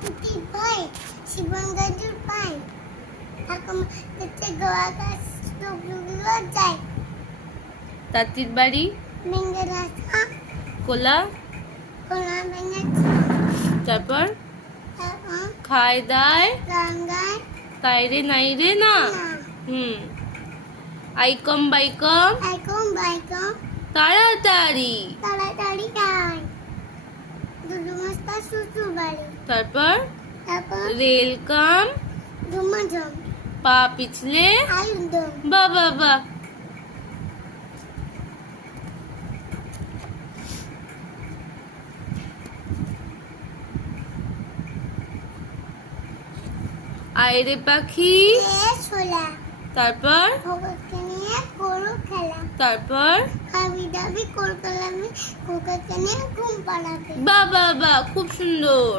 পুতি ভাই শিবন গাজুর পাই ঠাকুর তেতে গোয়া গাছ টুকরুগুলো যায় তাঁতির বাড়ি ভেঙে রাখা কোলা কোলা ভেঙে তারপর তারপর খায় দায় গঙ্গায় তাইরে নাইরে না না আইকম বাইকম এখন বাইকম তাড়াতাড়ি তাড়াতাড়ি যায় দুদু মাস্তা শ্বশুর বাড়ি তারপর তারপর রেলকাম ধুমাঝম পা পিছলে আলুদম বা বা বা আইরে পাখি ছোলা তারপর খোকাকে নিয়ে গরু খেলা তারপর হাবি দাবি কোলকালামি খোকাকে নিয়ে ঘুম পাড়াবে বা বা বা খুব সুন্দর।